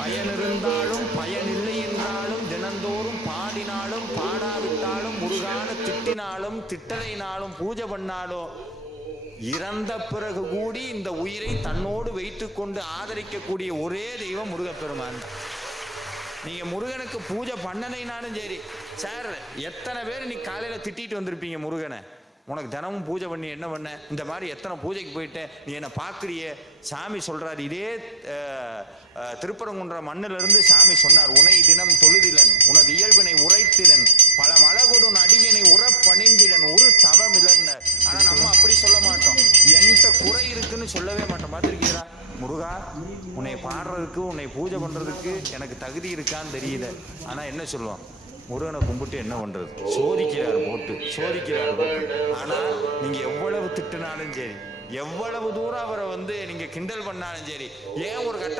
பயன் இருந்தாலும் பயனில்லை என்றாலும் தினந்தோறும் பாடினாலும் பாடாவிட்டாலும் முருகான திட்டினாலும் திட்டலைனாலும் பூஜை பண்ணாலும் இறந்த பிறகு கூடி இந்த உயிரை தன்னோடு வைத்துக் கொண்டு ஆதரிக்கக்கூடிய ஒரே தெய்வம் முருகப்பெருமான். நீங்க முருகனுக்கு பூஜை பண்ணலைனாலும் சரி சார், எத்தனை பேர் நீ காலையில திட்டிட்டு வந்திருப்பீங்க முருகனை, உனக்கு தினமும் பூஜை பண்ணி என்ன பண்ண, இந்த மாதிரி எத்தனை பூஜைக்கு போயிட்டேன் நீ என்ன பார்க்குறியே. சாமி சொல்றாரு, இதே திருப்பரங்குன்ற மண்ணிலிருந்து சாமி சொன்னார், உனை தினம் தொழுதிலன் உனது இயல்பினை உரைத்திலன் பல மலகுடன் அடியனை உறப்பணிந்திலன் ஒரு தவமிலன். ஆனா நம்ம அப்படி சொல்ல மாட்டோம், என்கிட்ட குறை இருக்குன்னு சொல்லவே மாட்டோம். பார்த்துருக்கீங்களா? முருகா, உன்னை பாடுறதுக்கு உன்னை பூஜை பண்றதுக்கு எனக்கு தகுதி இருக்கான்னு தெரியல. ஆனா என்ன சொல்லுவோம், முருகனை கும்பிட்டு என்ன பண்றது, சோதிக்கிறார் போட்டு சோதிக்கிறார் போட்டு. ஆனா நீங்க எவ்வளவு திட்டினாலும் சரி, எவ்வளவு தூரம் அவரை நீங்க கிண்டல் பண்ணாலும் சரி, ஏன் ஒரு கட்டத்தை